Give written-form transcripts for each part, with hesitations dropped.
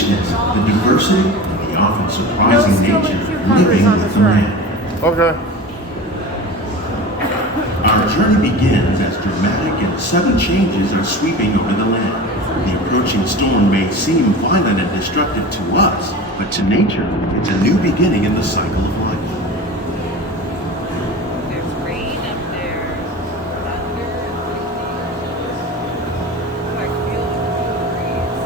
richness, the diversity, and the often surprising nature living with the land. Okay. Our journey begins as dramatic and sudden changes are sweeping over the land. The approaching storm may seem violent and destructive to us, but to nature, it's a new beginning in the cycle of life. There's rain up there, thunder, I feel the breeze.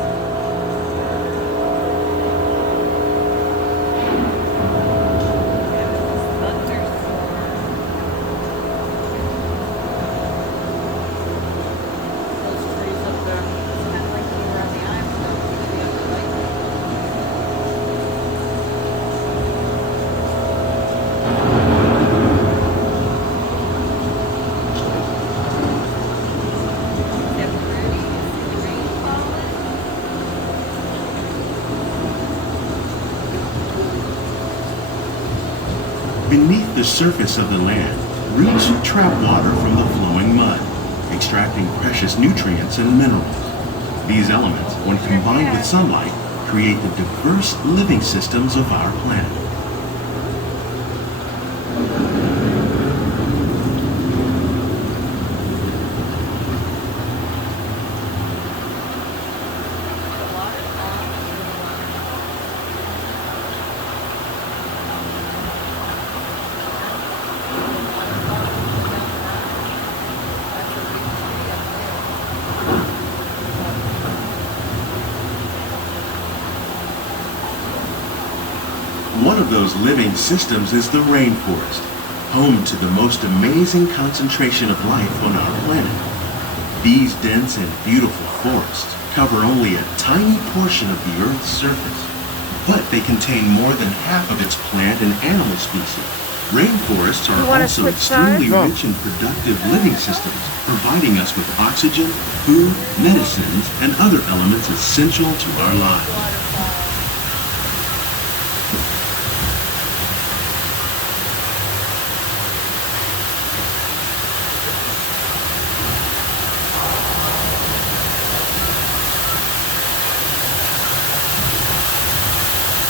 Thunderstorm. Those trees up there. It's kind of like you were on the island. The other lake. Is that pretty? Is the rain falling? Beneath the surface of the land, roots trap water from the flowing mud, extracting precious nutrients and minerals. These elements, when combined with sunlight, create the diverse living systems of our planet. The water falling in the waterfall. One of those living systems is the rainforest, home to the most amazing concentration of life on our planet. These dense and beautiful forests cover only a tiny portion of the Earth's surface, but they contain more than half of its plant and animal species. Rainforests are also extremely rich in productive living systems, providing us with oxygen, food, medicines, and other elements essential to our lives.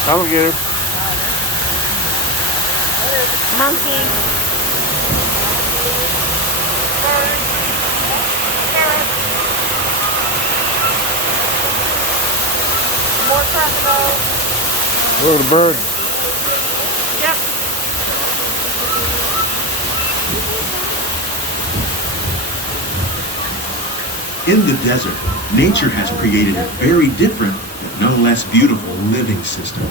Alligator. Monkey. Bird. Parrot. More crocodiles. Oh, the bird. Yep. In the desert, nature has created a very different, but no less beautiful living system.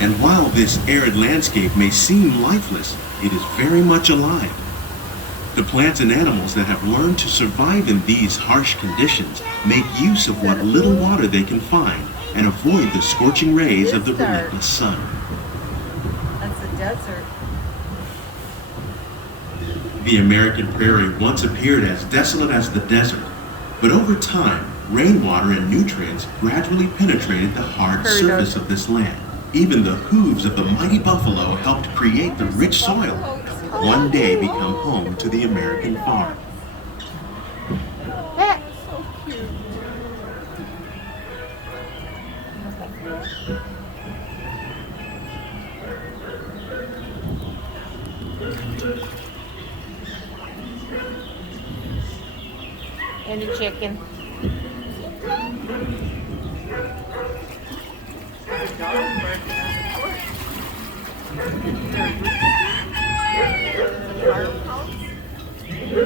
And while this arid landscape may seem lifeless, it is very much alive. The plants and animals that have learned to survive in these harsh conditions make use of what little water they can find and avoid the scorching rays of the relentless sun. That's the desert. The American prairie once appeared as desolate as the desert, but over time, rainwater and nutrients gradually penetrated the hard surface of this land. Even the hooves of the mighty buffalo helped create the rich soil that would one day become home to the American farm. So cute. And a chicken.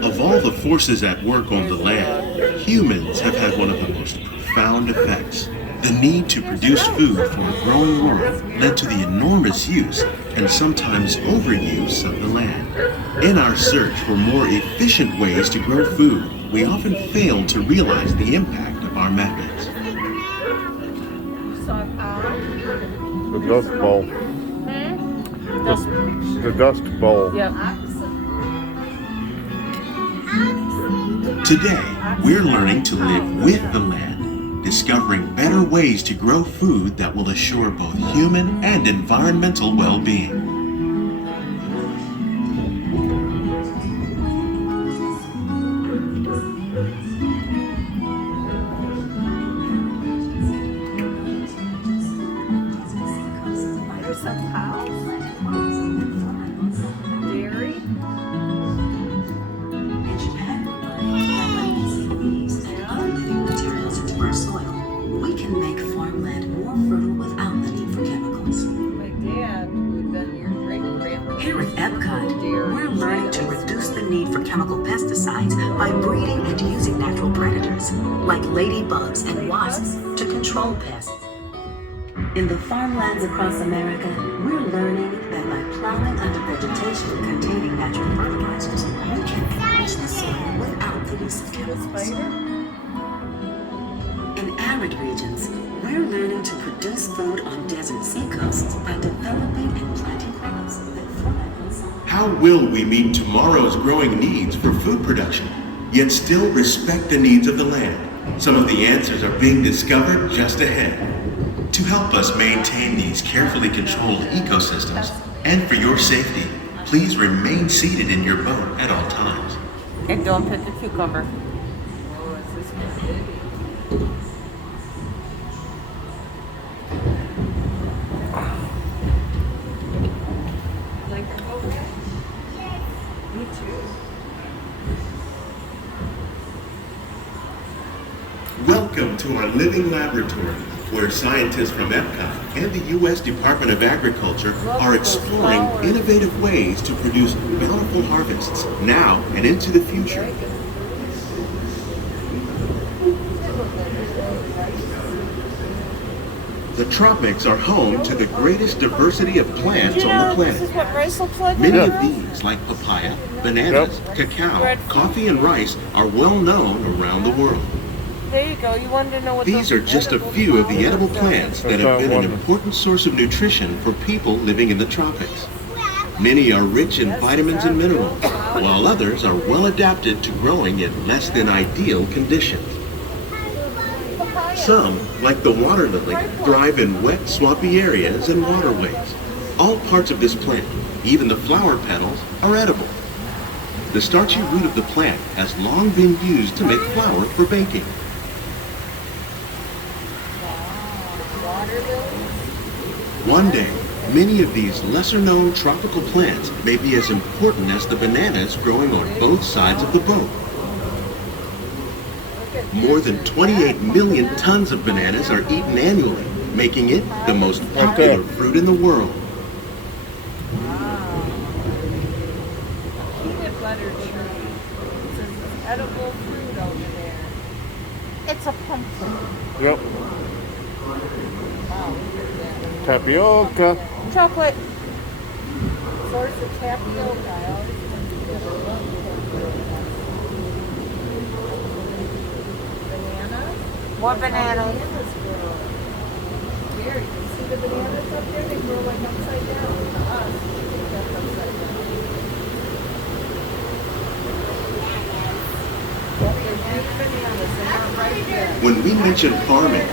Of all the forces at work on the land, humans have had one of the most profound effects. The need to produce food for a growing world led to the enormous use and sometimes overuse of the land. In our search for more efficient ways to grow food, we often fail to realize the impact of our methods. Saw a cow. The dust bowl. The dust bowl. Yep. Today, we're learning to live with the land, discovering better ways to grow food that will assure both human and environmental well-being. breeding and using natural predators, like ladybugs and wasps, to control pests. In the farmlands across America, we're learning that by plowing under vegetation containing natural fertilizers, we can enrich the soil without the use of chemicals. In arid regions, we're learning to produce food on desert seacoasts by developing and planting crops that thrive in summer. How will we meet tomorrow's growing needs for food production, yet still respect the needs of the land? Some of the answers are being discovered just ahead. To help us maintain these carefully controlled ecosystems, and for your safety, please remain seated in your boat at all times. And don't put the cucumber. Like your boat? Me too. Welcome to our living laboratory, where scientists from Epcot and the U.S. Department of Agriculture are exploring innovative ways to produce bountiful harvests now and into the future. The tropics are home to the greatest diversity of plants on the This is planet. what rice looks like? Many in of Europe? these, like papaya, bananas, cacao, coffee, and rice, are well known around the world. There you go. You wanted to know what These are just a few of the edible plants that have been an important source of nutrition for people living in the tropics. Many are rich in vitamins and minerals, while others are well adapted to growing in less than ideal conditions. Some, like the water lily, thrive in wet, swampy areas and waterways. All parts of this plant, even the flower petals, are edible. The starchy root of the plant has long been used to make flour for baking. One day, many of these lesser-known tropical plants may be as important as the bananas growing on both sides of the boat. More than 28 million tons of bananas are eaten annually, making it the most popular fruit in the world. Peanut butter tree. It's an edible fruit over there. It's a pumpkin. Yep. Wow. Tapioca. Chocolate. Source of tapioca. I always wanted to love tapioca. Bananas? What bananas? Bananas grow. Weird. You see the bananas up there? They grow like upside down. To us, we think that's upside down. Well, they're big bananas. They're not right there. When we mention farming,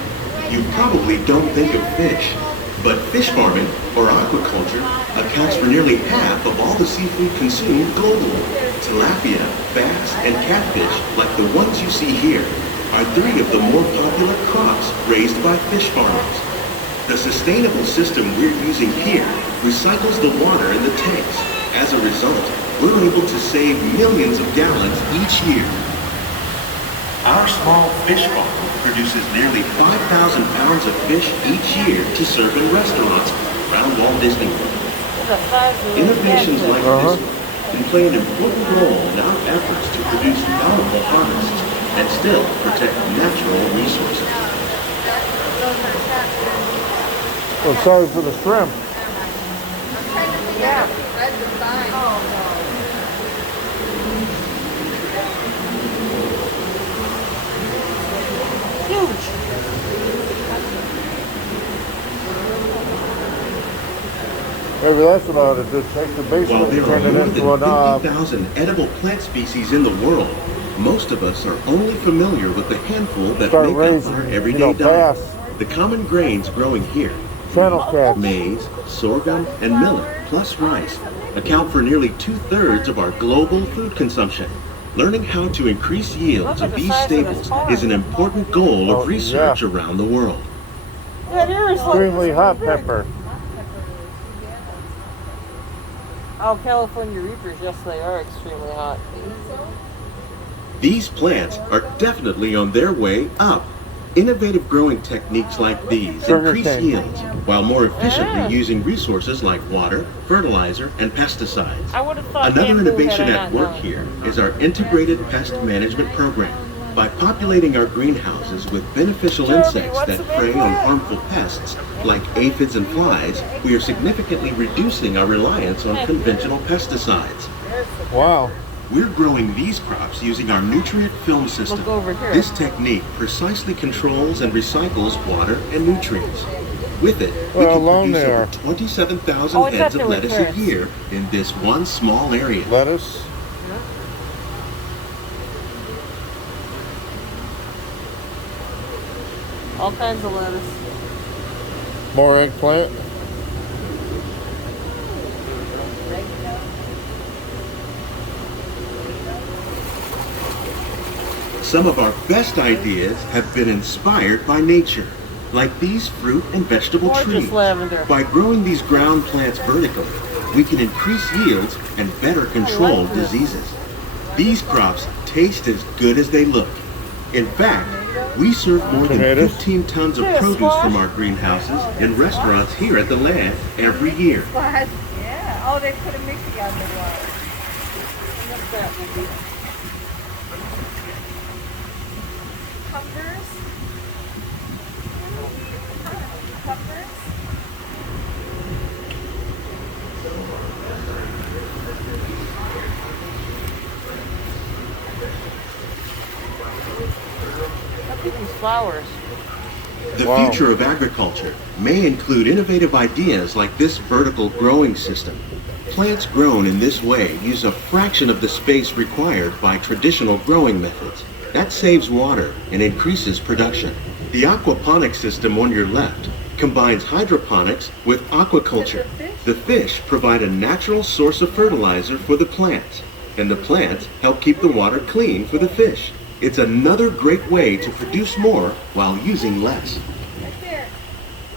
you probably don't think of fish. But fish farming, or aquaculture, accounts for nearly half of all the seafood consumed globally. Tilapia, bass, and catfish, like the ones you see here, are 3 of the more popular crops raised by fish farmers. The sustainable system we're using here recycles the water in the tanks. As a result, we're able to save millions of gallons each year. Our small fish farm produces nearly 5,000 pounds of fish each year to serve in restaurants around Walt Disney World. It's a size of Innovations like Uh-huh. this can play an important role in our efforts to produce bountiful harvests and still protect natural resources. Well, sorry for the shrimp. Yeah. Huge. Maybe that's about it. Just take the While basement there and are turn more it into than an 50,000 edible plant species in the world, most of us are only familiar with the handful that start make up raising, our everyday diet. bass, The common grains growing here, channel catch. maize, sorghum, and millet, plus rice, account for nearly 2/3 of our global food consumption. Learning how to increase yields of these staples is an important goal Oh, of research yeah. around the world. Yeah, there is like Extremely hot pepper. Oh, California Reapers, yes, they are extremely hot. These plants are definitely on their way up. Innovative growing techniques like these Sugar increase cane. yields while more efficiently using resources like water, fertilizer, and pesticides. I would have thought Another bamboo innovation had I at not work known. here is our integrated pest management program. By populating our greenhouses with beneficial Toby, insects what's that the big prey on one? harmful pests like aphids and flies, we are significantly reducing our reliance on conventional pesticides. Wow. We're growing these crops using our nutrient film system. Look over here. This technique precisely controls and recycles water and nutrients. With it, we Well, can alone produce they over are. 27,000 Oh, I thought heads they of were lettuce carrots. a year in this one small area. Lettuce. All kinds of lettuce. More eggplant. Some of our best ideas have been inspired by nature, like these fruit and vegetable Or trees. just lavender. By growing these ground plants vertically, we can increase yields and better control this. diseases. These crops taste as good as they look. In fact, we serve more than Tomatoes. 15 tons of Yeah, produce squash. from our greenhouses in restaurants here at the land every year. But, yeah. Oh, they put a Mickey on the water. What's that, Ruby? Cumbers. Cumbers. Look at these flowers. The Wow. future of agriculture may include innovative ideas like this vertical growing system. Plants grown in this way use a fraction of the space required by traditional growing methods. That saves water and increases production. The aquaponics system on your left combines hydroponics with aquaculture. The fish provide a natural source of fertilizer for the plants, and the plants help keep the water clean for the fish. It's another great way to produce more while using less. Right there.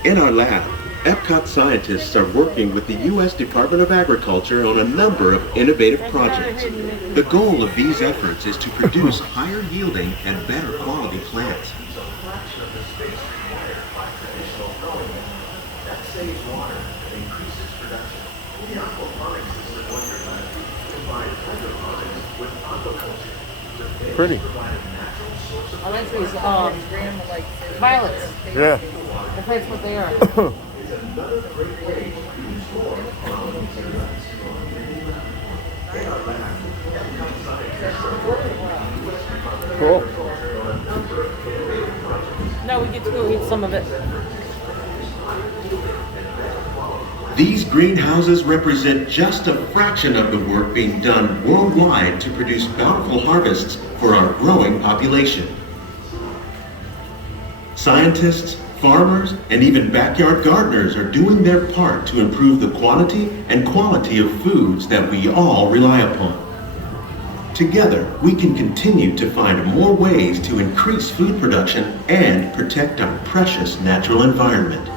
In our lab, Epcot scientists are working with the U.S. Department of Agriculture on a number of innovative projects. The goal of these efforts is to produce higher yielding and better quality plants. Pretty. I like these Grandma likes it. violets. Yeah. If that's what they are. Cool. Now we get to go eat some of it. These greenhouses represent just a fraction of the work being done worldwide to produce bountiful harvests for our growing population. Scientists, farmers, and even backyard gardeners are doing their part to improve the quantity and quality of foods that we all rely upon. Together, we can continue to find more ways to increase food production and protect our precious natural environment.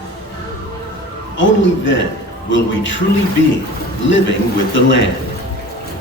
Only then will we truly be living with the land.